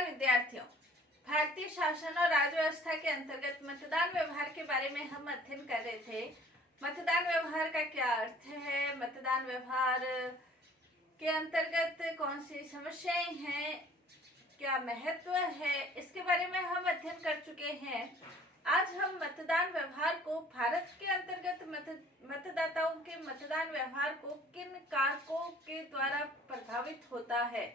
नमस्कार विद्यार्थियों। भारतीय शासन और राज्य व्यवस्था के अंतर्गत मतदान व्यवहार के बारे में हम अध्ययन कर रहे थे। मतदान व्यवहार का क्या अर्थ है, मतदान व्यवहार के अंतर्गत कौन सी समस्याएं हैं, क्या महत्व है, इसके बारे में हम अध्ययन कर चुके हैं। आज हम मतदान व्यवहार को भारत के अंतर्गत मतदाताओं के मतदान व्यवहार को किन कारकों के द्वारा प्रभावित होता है,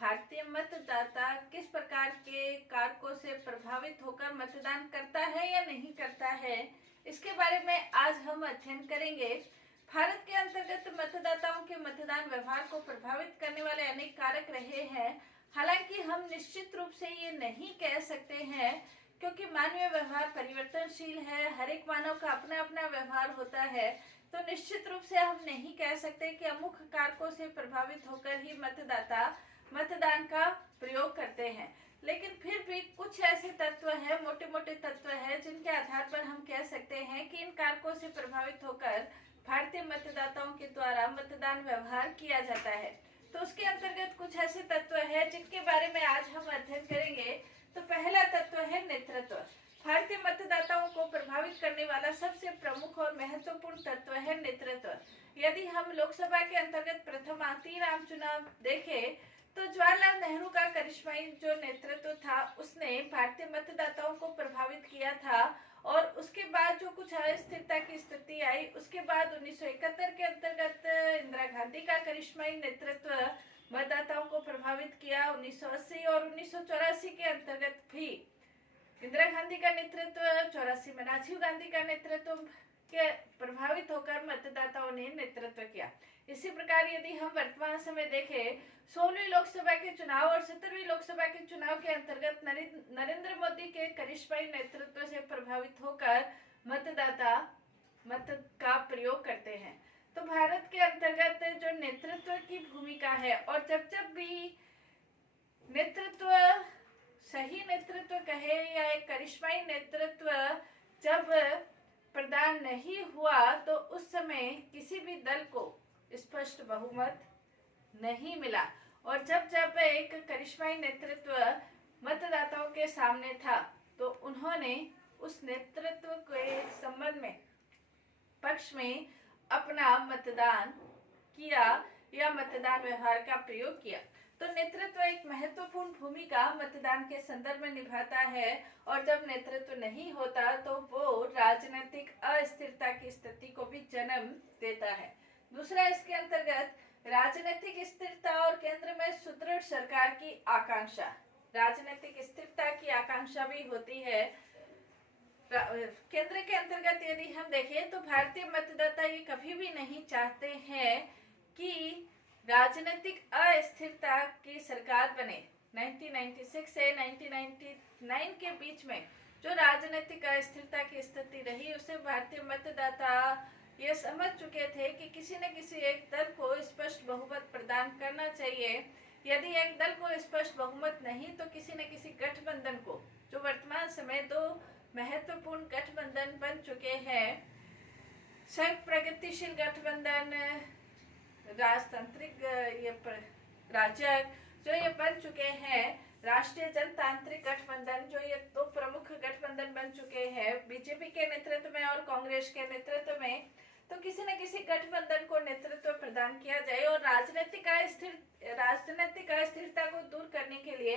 भारतीय मतदाता किस प्रकार के कारकों से प्रभावित होकर मतदान करता है या नहीं करता है, इसके बारे में आज हम अध्ययन करेंगे। भारत के अंतर्गत मतदाताओं के मतदान व्यवहार को प्रभावित करने वाले अनेक कारक रहे हैं। हालांकि हम निश्चित रूप से ये नहीं कह सकते हैं, क्योंकि मानवीय व्यवहार परिवर्तनशील है, हर एक मानव का अपना अपना व्यवहार होता है, तो निश्चित रूप से हम नहीं कह सकते कि अमुक कारकों से प्रभावित होकर ही मतदाता मतदान का प्रयोग करते हैं। लेकिन फिर भी कुछ ऐसे तत्व हैं, मोटे मोटे तत्व हैं, जिनके आधार पर हम कह सकते हैं कि इन कारकों से प्रभावित होकर भारतीय मतदाताओं के द्वारा मतदान व्यवहार किया जाता है। तो उसके अंतर्गत कुछ ऐसे तत्व हैं जिनके बारे में आज हम अध्ययन करेंगे। तो पहला तत्व है नेतृत्व। भारतीय मतदाताओं को प्रभावित करने वाला सबसे प्रमुख और महत्वपूर्ण तत्व है नेतृत्व। यदि हम लोकसभा के अंतर्गत प्रथम 3 आम चुनाव देखें तो जवाहरलाल नेहरू का करिश्माई जो नेतृत्व था उसने भारतीय मतदाताओं को प्रभावित किया था। और उसके बाद जो कुछ अस्थिरता की स्थिति आई, उसके बाद 1971 के अंतर्गत इंदिरा गांधी का करिश्माई नेतृत्व मतदाताओं को प्रभावित किया। 1980 और 1984 के अंतर्गत भी इंदिरा गांधी का नेतृत्व, 84 में राजीव गांधी का नेतृत्व के प्रभावित होकर मतदाताओं ने नेतृत्व किया। इसी प्रकार यदि हम वर्तमान समय देखें, 16वीं लोकसभा के चुनाव और 17वीं लोकसभा के चुनाव के अंतर्गत नरेंद्र मोदी के करिश्माई नेतृत्व से प्रभावित होकर मतदाता मत का प्रयोग करते हैं। तो भारत के अंतर्गत जो नेतृत्व की भूमिका है, और जब भी नेतृत्व, सही नेतृत्व कहे या एक करिश्माई नेतृत्व जब प्रदान नहीं हुआ, तो उस समय किसी भी दल को स्पष्ट बहुमत नहीं मिला। और जब एक करिश्माई नेतृत्व मतदाताओं के सामने था, तो उन्होंने उस नेतृत्व के संबंध में पक्ष में अपना मतदान किया या मतदान व्यवहार का प्रयोग किया। तो नेतृत्व एक महत्वपूर्ण भूमिका मतदान के संदर्भ में निभाता है, और जब नेतृत्व नहीं होता तो वो राजनीतिक अस्थिरता की स्थिति को भी जन्म देता है। दूसरा, इसके अंतर्गत राजनीतिक स्थिरता और केंद्र में सुदृढ़ सरकार की आकांक्षा, राजनीतिक स्थिरता की आकांक्षा भी होती है। केंद्र के अंतर्गत यदि हम देखें तो भारतीय मतदाता ये कभी भी नहीं चाहते हैं कि राजनीतिक अस्थिरता की सरकार बने। 1996 से 1999 के बीच में जो राजनीतिक अस्थिरता की स्थिति रही, उसे भारतीय मतदाता ये समझ चुके थे कि किसी न किसी एक दल को स्पष्ट बहुमत प्रदान करना चाहिए। यदि एक दल को स्पष्ट बहुमत नहीं, तो किसी न किसी गठबंधन को, जो वर्तमान समय 2 महत्वपूर्ण गठबंधन बन चुके हैं, संयुक्त प्रगतिशील गठबंधन, राजतांत्रिक राजग जो ये बन चुके हैं, राष्ट्रीय जनतांत्रिक गठबंधन जो ये 2 प्रमुख गठबंधन बन चुके हैं बीजेपी के नेतृत्व में और कांग्रेस के नेतृत्व में, तो किसी न किसी गठबंधन को नेतृत्व प्रदान किया जाए। और राजनीतिक अस्थिरता को दूर करने के लिए,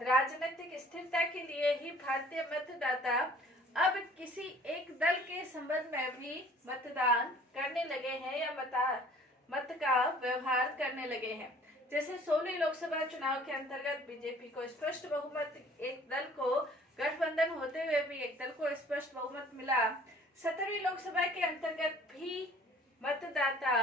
राजनीतिक स्थिरता के लिए ही भारतीय मतदाता अब किसी एक दल के संबंध में भी मतदान करने लगे हैं या मत का व्यवहार करने लगे हैं। जैसे 16वीं लोकसभा चुनाव के अंतर्गत बीजेपी को स्पष्ट बहुमत, एक दल को गठबंधन होते हुए भी एक दल को स्पष्ट बहुमत मिला। 17वीं लोकसभा के अंतर्गत भी मतदाता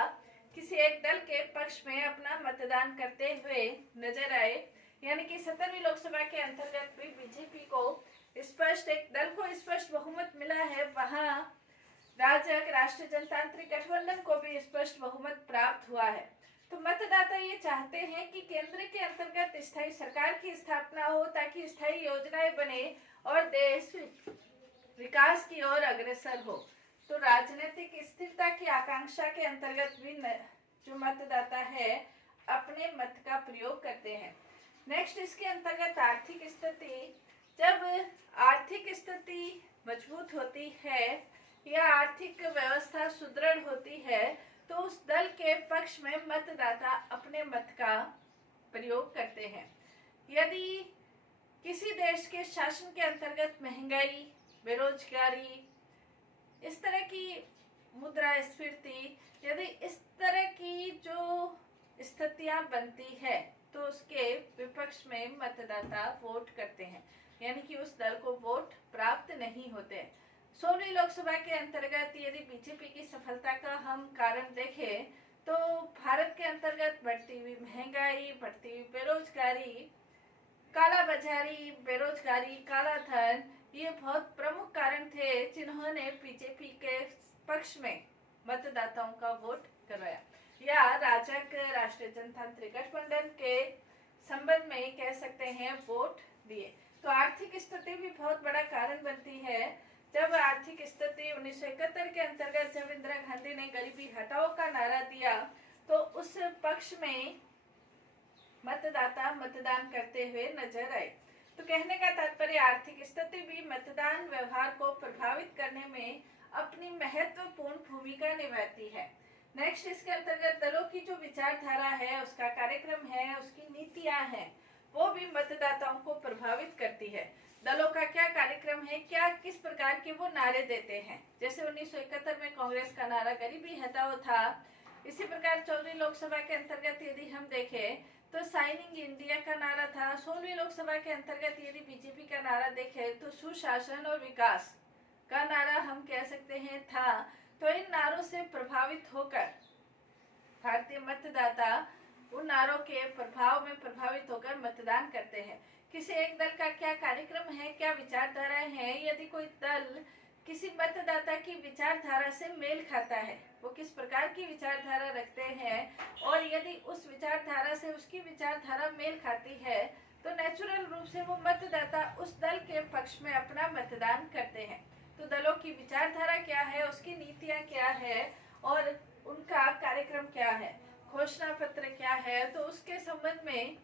किसी एक दल के पक्ष में अपना मतदान करते हुए नजर आए। यानी कि 17वीं लोकसभा के अंतर्गत भी बीजेपी को स्पष्ट, एक दल को स्पष्ट बहुमत मिला है। वहां राजग, राष्ट्रीय जनतांत्रिक गठबंधन को भी स्पष्ट बहुमत प्राप्त हुआ है। तो मतदाता ये चाहते हैं कि केंद्र के अंतर्गत स्थायी सरकार की स्थापना हो, ताकि स्थायी योजनाएं बने और देश विकास की ओर अग्रसर हो। तो राजनीतिक स्थिरता की आकांक्षा के अंतर्गत भी जो मतदाता है अपने मत का प्रयोग करते हैं। नेक्स्ट इसके अंतर्गत आर्थिक स्थिति। जब आर्थिक स्थिति मजबूत होती है या आर्थिक व्यवस्था सुदृढ़ होती है तो उस दल के पक्ष में मतदाता अपने मत का प्रयोग करते हैं। यदि किसी देश के शासन के अंतर्गत महंगाई, बेरोजगारी, इस तरह की मुद्रास्फीति, यदि इस तरह की जो स्थितियां बनती है तो उसके विपक्ष में मतदाता वोट करते हैं, यानी कि उस दल को वोट प्राप्त नहीं होते। 16वीं लोकसभा के अंतर्गत यदि बीजेपी की सफलता का हम कारण देखें तो भारत के अंतर्गत बढ़ती हुई महंगाई, बढ़ती हुई बेरोजगारी, काला बाजारी, बेरोजगारी, काला धन, ये बहुत प्रमुख कारण थे जिन्होंने बीजेपी के पक्ष में मतदाताओं का वोट करवाया या राजग राष्ट्रीय जनतांत्रिक गठबंधन के संबंध में कह सकते हैं वोट दिए। तो आर्थिक स्थिति भी बहुत बड़ा कारण बनती है। जब आर्थिक स्थिति 1971 के अंतर्गत जब इंदिरा गांधी ने गरीबी हटाओ का नारा दिया तो उस पक्ष में मतदाता मतदान करते हुए नजर आए। तो कहने का तात्पर्य आर्थिक स्थिति भी मतदान व्यवहार को प्रभावित करने में अपनी महत्वपूर्ण भूमिका निभाती है। नेक्स्ट इसके अंतर्गत दलों की जो विचारधारा है, उसका कार्यक्रम है, उसकी नीतियां हैं, वो भी मतदाताओं को प्रभावित करती है। दलों का क्या कार्यक्रम है, क्या किस प्रकार के वो नारे देते हैं। जैसे 1971 में कांग्रेस का नारा गरीबी हटाओ था। इसी प्रकार 14वीं लोकसभा के अंतर्गत यदि हम देखें तो साइनिंग इंडिया का नारा था। 16वीं लोकसभा के अंतर्गत यदि बीजेपी का नारा देखें तो सुशासन और विकास का नारा हम कह सकते हैं था। तो इन नारों से प्रभावित होकर भारतीय मतदाता उन नारों के प्रभाव में प्रभावित होकर मतदान करते हैं। किसी एक दल का क्या कार्यक्रम है, क्या विचारधाराएं हैं, यदि कोई दल किसी मतदाता की विचारधारा से मेल खाता है, वो किस प्रकार की विचारधारा रखते हैं और यदि उस विचारधारा से उसकी विचारधारा मेल खाती है तो नेचुरल रूप से वो मतदाता उस दल के पक्ष में अपना मतदान करते हैं। तो दलों की विचारधारा क्या है, उसकी नीतियां क्या है और उनका कार्यक्रम क्या है, घोषणा पत्र क्या है, तो उसके संबंध में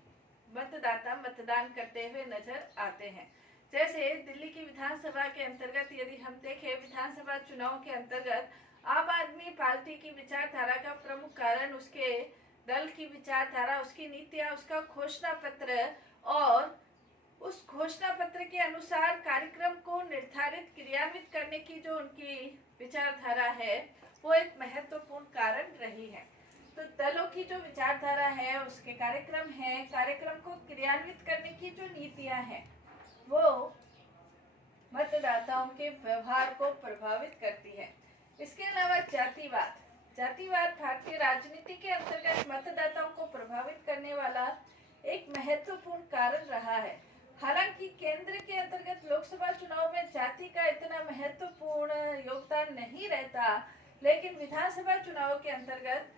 मतदाता मतदान करते हुए नजर आते हैं। जैसे दिल्ली की विधानसभा के अंतर्गत यदि हम देखें, विधानसभा चुनाव के अंतर्गत आम आदमी पार्टी की विचारधारा का प्रमुख कारण उसके दल की विचारधारा, उसकी नीतियां, उसका घोषणा पत्र और उस घोषणा पत्र के अनुसार कार्यक्रम को निर्धारित क्रियान्वित करने की जो उनकी विचारधारा है वो एक महत्वपूर्ण कारण रही है। तो दलों की जो विचारधारा है, उसके कार्यक्रम है, कार्यक्रम को क्रियान्वित करने की जो नीतियां हैं वो मतदाताओं के व्यवहार को प्रभावित करती है। इसके अलावा जातिवाद भारतीय राजनीति के अंतर्गत मतदाताओं को प्रभावित करने वाला एक महत्वपूर्ण कारण रहा है। हालांकि केंद्र के अंतर्गत लोकसभा चुनाव में जाति का इतना महत्वपूर्ण योगदान नहीं रहता, लेकिन विधानसभा चुनाव के अंतर्गत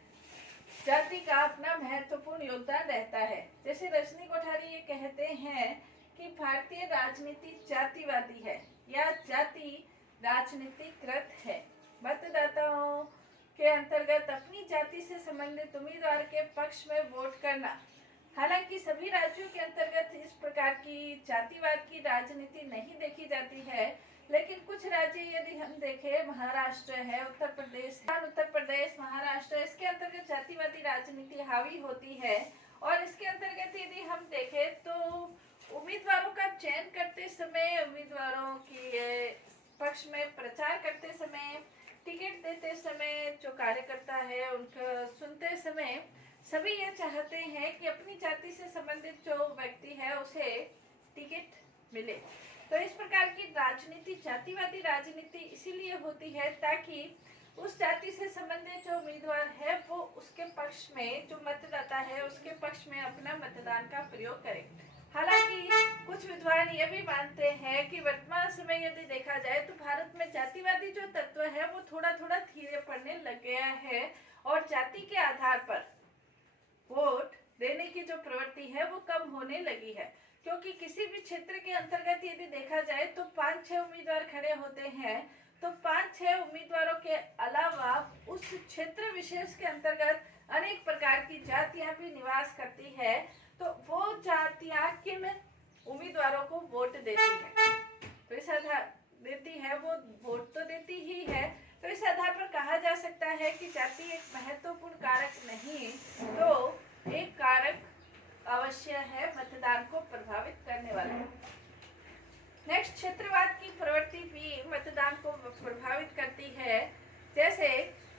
जाति का अपना महत्वपूर्ण योगदान रहता है। जैसे रजनी कोठारी ये कहते हैं कि भारतीय राजनीति जातिवादी है या जाति राजनीतिकृत है। मतदाताओं के अंतर्गत अपनी जाति से संबंधित उम्मीदवार के पक्ष में वोट करना। हालांकि सभी राज्यों के अंतर्गत इस प्रकार की जातिवाद की राजनीति नहीं देखी जाती है, लेकिन कुछ राज्य यदि हम देखें, महाराष्ट्र है, उत्तर प्रदेश, महाराष्ट्र, इसके अंतर्गत जातिवादी राजनीति हावी होती है। और इसके अंतर्गत यदि हम देखें तो उम्मीदवारों का चयन करते समय, उम्मीदवारों के पक्ष में प्रचार करते समय, टिकट देते समय, जो कार्यकर्ता है उनका सुनते समय सभी ये चाहते हैं कि अपनी जाति से संबंधित जो व्यक्ति है उसे टिकट मिले। तो इस प्रकार की राजनीति, जातिवादी राजनीति इसीलिए होती है ताकि उस जाति से संबंधित जो उम्मीदवार है वो उसके पक्ष में, जो मतदाता है उसके पक्ष में अपना मतदान का प्रयोग करे। हालांकि कुछ विद्वान ये भी मानते हैं कि वर्तमान समय यदि देखा जाए तो भारत में जातिवादी जो तत्व है वो थोड़ा थोड़ा धीरे पड़ने लग गया है और जाति के आधार पर वोट देने की जो प्रवृत्ति है वो कम होने लगी है। क्योंकि किसी भी क्षेत्र के अंतर्गत यदि देखा जाए तो 5-6 उम्मीदवार खड़े होते हैं, तो 5-6 उम्मीदवारों के अलावा उस क्षेत्र विशेष के अंतर्गत अनेक प्रकार की जातियां भी निवास करती है। तो वो जातियां किन उम्मीदवारों को वोट देती है, तो इस आधार देती है, वो वोट तो देती ही है। तो इस आधार पर कहा जा सकता है कि जाति एक महत्वपूर्ण कारक नहीं तो एक कारक अवश्य है मतदान को प्रभावित करने वाला। नेक्स्ट, क्षेत्रवाद की प्रवृत्ति भी मतदान को प्रभावित करती है। जैसे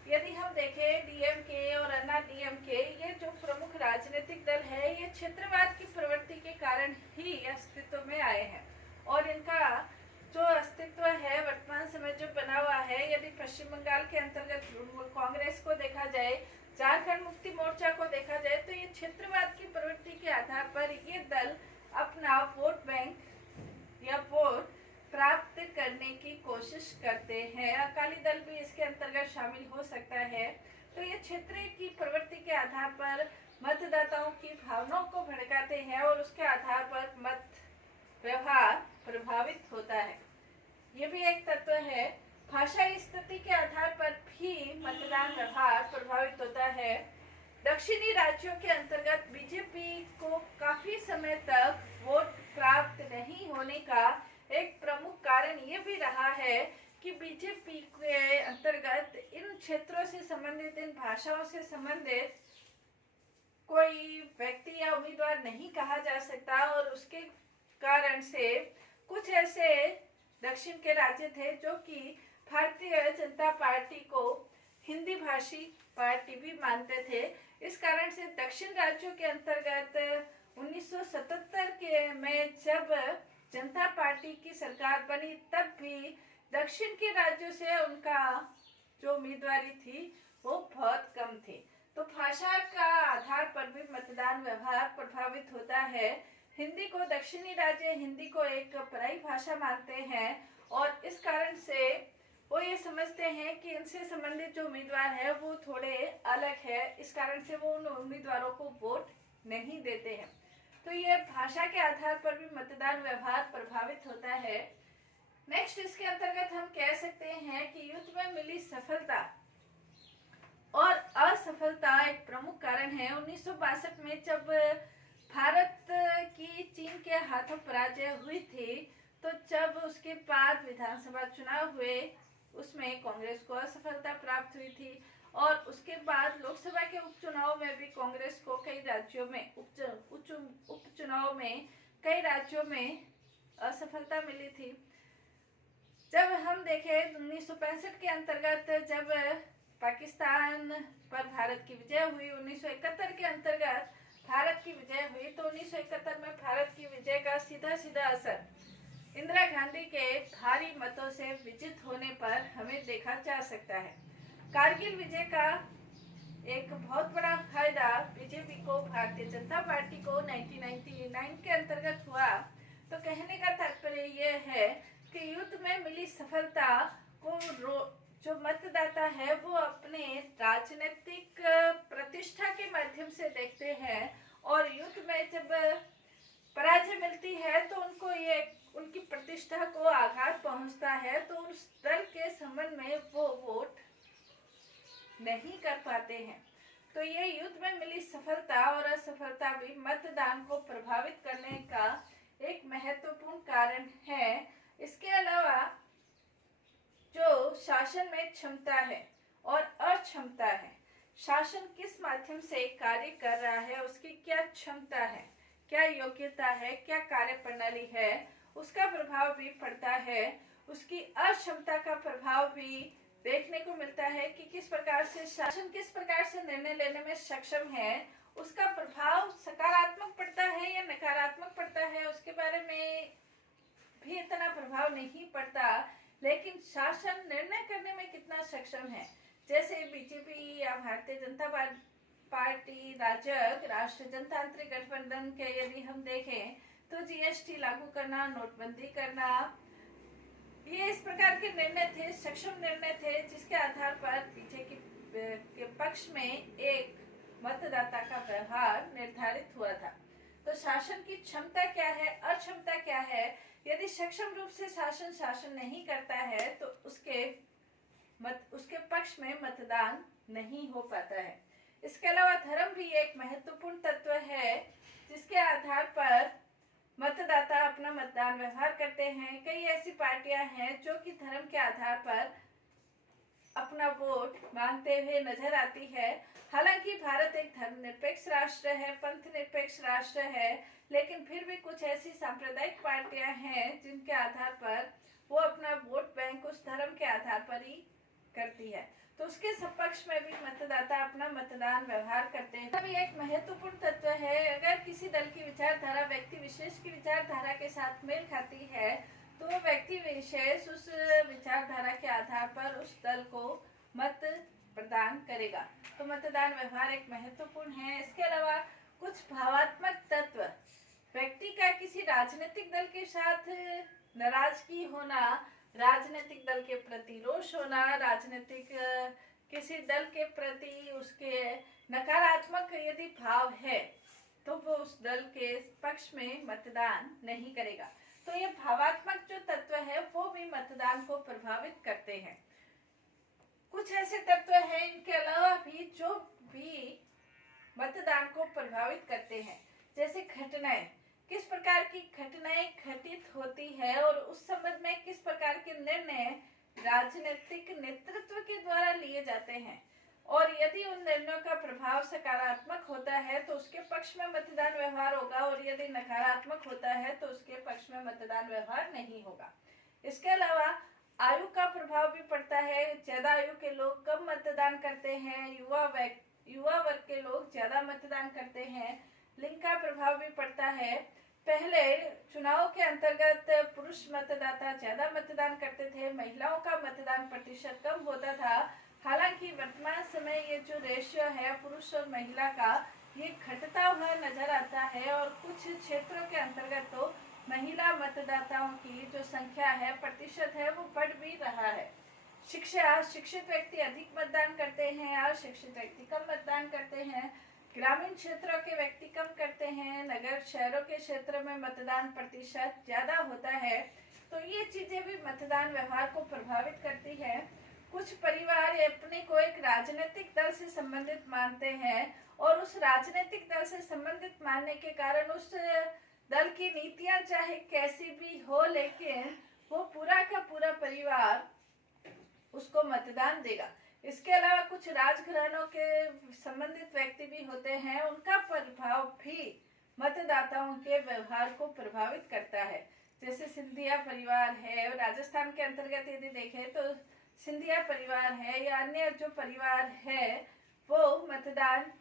यदि हम देखें डीएमके और अन्ना डीएमके, ये जो प्रमुख राजनीतिक दल है, ये क्षेत्रवाद की प्रवृत्ति के कारण ही अस्तित्व में आए हैं और इनका जो अस्तित्व है वर्तमान समय जो बना हुआ है, यदि पश्चिम बंगाल के अंतर्गत कांग्रेस को देखा जाए, झारखंड मुक्ति मोर्चा को देखा जाए, तो ये क्षेत्रवाद की प्रवृत्ति के आधार पर ये दल अपना वोट बैंक या वोट प्राप्त करने की कोशिश करते हैं। अकाली दल भी इसके अंतर्गत शामिल हो सकता है। तो ये क्षेत्र की प्रवृत्ति के आधार पर मतदाताओं की भावनाओं को भड़काते हैं और उसके आधार पर मत व्यवहार प्रभावित होता है। ये भी एक तत्व है। भाषाई स्थिति के आधार पर भी मतदान व्यवहार प्रभावित होता है। दक्षिणी राज्यों के अंतर्गत बीजेपी को काफी समय तक वोट प्राप्त नहीं होने का एक प्रमुख कारण ये भी रहा है कि बीजेपी के अंतर्गत इन क्षेत्रों से संबंधित, इन भाषाओं से संबंधित कोई व्यक्ति या उम्मीदवार नहीं कहा जा सकता और उसके कारण से कुछ ऐसे दक्षिण के राज्य थे जो कि भारतीय जनता पार्टी को हिंदी भाषी पार्टी भी मानते थे। इस कारण से दक्षिण राज्यों के अंतर्गत 1977 के में जब जनता पार्टी की सरकार बनी, तब भी दक्षिण के राज्यों से उनका जो उम्मीदवारी थी वो बहुत कम थी। तो भाषा का आधार पर भी मतदान व्यवहार प्रभावित होता है। हिंदी को दक्षिणी राज्य हिंदी को एक पराई भाषा मानते हैं और इस कारण से वो ये समझते हैं कि इनसे संबंधित जो उम्मीदवार है वो थोड़े अलग है, इस कारण से वो उन उम्मीदवारों को वोट नहीं देते हैं। तो ये भाषा के आधार पर भी मतदान व्यवहार प्रभावित होता है। नेक्स्ट, इसके अंतर्गत हम कह सकते हैं कि युद्ध में मिली सफलता और असफलता एक प्रमुख कारण है। 1962 में जब भारत की चीन के हाथों पराजय हुई थी, तो जब उसके बाद विधानसभा चुनाव हुए उसमें कांग्रेस को असफलता प्राप्त हुई थी और उसके बाद लोकसभा के उपचुनाव में भी कांग्रेस को कई राज्यों में उपचुनाव में कई राज्यों में असफलता मिली थी। जब हम देखें 1965 के अंतर्गत जब पाकिस्तान पर भारत की विजय हुई, 1971 के अंतर्गत भारत की विजय हुई, तो 1971 में भारत की विजय का सीधा सीधा असर इंदिरा गांधी के भारी मतों से विजित होने पर हमें देखा जा सकता है। कारगिल विजय का एक बहुत बड़ा फायदा बीजेपी को, भारतीय जनता पार्टी को 1999 के अंतर्गत हुआ। तो कहने का तात्पर्य यह है कि युद्ध में मिली सफलता को जो मतदाता है वो अपने राजनीतिक प्रतिष्ठा के माध्यम से देखते हैं और युद्ध में जब पराजय मिलती है तो उनको ये उनकी प्रतिष्ठा को आघात पहुंचता है, तो उस दल के संबंध में वो वोट नहीं कर पाते हैं। तो ये युद्ध में मिली सफलता और असफलता भी मतदान को प्रभावित करने का एक महत्वपूर्ण कारण है। इसके अलावा जो शासन में क्षमता है और अक्षमता है, शासन किस माध्यम से कार्य कर रहा है, उसकी क्या क्षमता है, क्या योग्यता है, क्या कार्य प्रणाली है, उसका प्रभाव भी पड़ता है। उसकी अक्षमता का प्रभाव भी देखने को मिलता है कि किस प्रकार से शासन किस प्रकार से निर्णय लेने में सक्षम है, उसका प्रभाव सकारात्मक पड़ता है या नकारात्मक पड़ता है, उसके बारे में भी इतना प्रभाव नहीं पड़ता, लेकिन शासन निर्णय करने में कितना सक्षम है। जैसे बीजेपी या भारतीय जनता पार्टी, राजग, राष्ट्रीय जनतांत्रिक गठबंधन के यदि हम देखें तो जीएसटी लागू करना, नोटबंदी करना, ये इस प्रकार के निर्णय थे, सक्षम निर्णय थे, जिसके आधार पर बीजेपी के पक्ष में एक मतदाता का व्यवहार निर्धारित हुआ था। तो शासन की क्षमता क्या है, अक्षमता क्या है, यदि सक्षम रूप से शासन नहीं करता है तो उसके पक्ष में मतदान नहीं हो पाता है। इसके अलावा धर्म भी एक महत्वपूर्ण तत्व है। जिसके आधार पर मतदाता अपना मतदान व्यवहार करते हैं। कई ऐसी पार्टियां हैं जो कि धर्म के आधार पर अपना वोट मांगते हुए नजर आती है। हालांकि भारत एक धर्मनिरपेक्ष राष्ट्र है, पंथ निरपेक्ष राष्ट्र है, लेकिन फिर भी कुछ ऐसी सांप्रदायिक पार्टियां हैं जिनके आधार पर वो अपना वोट बैंक उस धर्म के आधार पर ही करती है। तो उसके सपक्ष में भी मतदाता अपना मतदान व्यवहार करते हैं। अभी एक महत्वपूर्ण तत्व है, अगर किसी दल की विचारधारा व्यक्ति विशेष की विचारधारा के साथ मेल खाती है तो व्यक्ति विशेष उस विचारधारा के आधार पर उस दल को मत प्रदान करेगा। तो मतदान व्यवहार एक महत्वपूर्ण है। इसके अलावा कुछ भावात्मक तत्व, व्यक्ति का किसी राजनीतिक दल के साथ नाराजगी होना, राजनीतिक दल के प्रति रोष होना, राजनीतिक किसी दल के प्रति उसके नकारात्मक यदि भाव है तो वो उस दल के पक्ष में मतदान नहीं करेगा। तो ये भावात्मक जो तत्व है वो भी मतदान को प्रभावित करते हैं। कुछ ऐसे तत्व हैं इनके अलावा भी जो भी मतदान को प्रभावित करते हैं, जैसे घटनाएं, किस प्रकार की घटनाएं घटित होती है और उस संबंध में किस प्रकार के निर्णय राजनीतिक नेतृत्व के द्वारा लिए जाते हैं, और यदि उन निर्णयों का प्रभाव सकारात्मक होता है तो उसके पक्ष में मतदान व्यवहार होगा, और यदि नकारात्मक होता है तो उसके पक्ष में मतदान व्यवहार नहीं होगा। इसके अलावा आयु का प्रभाव भी पड़ता है। ज्यादा आयु के लोग कम मतदान करते हैं, युवा वर्ग के लोग ज्यादा मतदान करते हैं। लिंग का प्रभाव भी पड़ता है। पहले चुनाव के अंतर्गत पुरुष मतदाता ज्यादा मतदान करते थे, महिलाओं का मतदान प्रतिशत कम होता था। हालांकि वर्तमान समय ये जो रेशियो है पुरुष और महिला का, ये घटता हुआ नजर आता है, और कुछ क्षेत्रों के अंतर्गत तो महिला मतदाताओं की जो संख्या है, प्रतिशत है, वो बढ़ भी रहा है। शिक्षित व्यक्ति अधिक मतदान करते हैं, अशिक्षित व्यक्ति कम मतदान करते हैं। ग्रामीण क्षेत्रों के व्यक्ति कम करते हैं, नगर शहरों के क्षेत्र में मतदान प्रतिशत ज्यादा होता है। तो ये चीजें भी मतदान व्यवहार को प्रभावित करती है। कुछ परिवार अपने को एक राजनीतिक दल से संबंधित मानते हैं, और उस राजनीतिक दल से संबंधित मानने के कारण उस दल की नीतियां चाहे कैसी भी हो, लेकिन वो पूरा का पूरा परिवार उसको मतदान देगा। इसके अलावा कुछ राजघरानों के संबंधित व्यक्ति भी होते हैं, उनका प्रभाव भी मतदाताओं के व्यवहार को प्रभावित करता है। जैसे सिंधिया परिवार है, राजस्थान के अंतर्गत यदि देखें तो सिंधिया परिवार है या अन्य जो परिवार है वो मतदान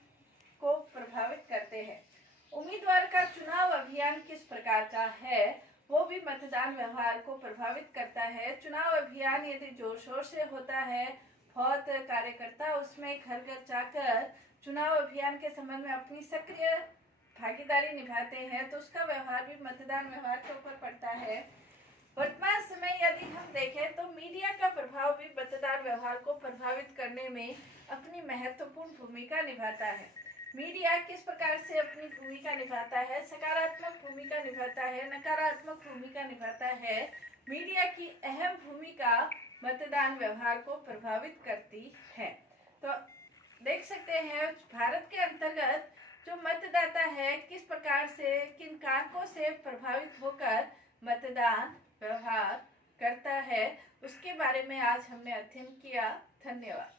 को प्रभावित करते हैं। उम्मीदवार का चुनाव अभियान किस प्रकार का है वो भी मतदान व्यवहार को प्रभावित करता है। चुनाव अभियान यदि जोर शोर से होता है, बहुत कार्यकर्ता उसमें घर घर जाकर चुनाव अभियान के संबंध में अपनी सक्रिय भागीदारी निभाते हैं, तो उसका व्यवहार भी मतदान व्यवहार के ऊपर पड़ता है। वर्तमान समय यदि हम देखें तो मीडिया का प्रभाव भी मतदान व्यवहार को प्रभावित करने में अपनी महत्वपूर्ण भूमिका निभाता है। मीडिया किस प्रकार से अपनी भूमिका निभाता है, सकारात्मक भूमिका निभाता है, नकारात्मक भूमिका निभाता है। मीडिया की अहम भूमिका मतदान व्यवहार को प्रभावित करती है। तो देख सकते हैं भारत के अंतर्गत जो मतदाता है किस प्रकार से, किन कारकों से प्रभावित होकर मतदान व्यवहार करता है, उसके बारे में आज हमने अध्ययन किया। धन्यवाद।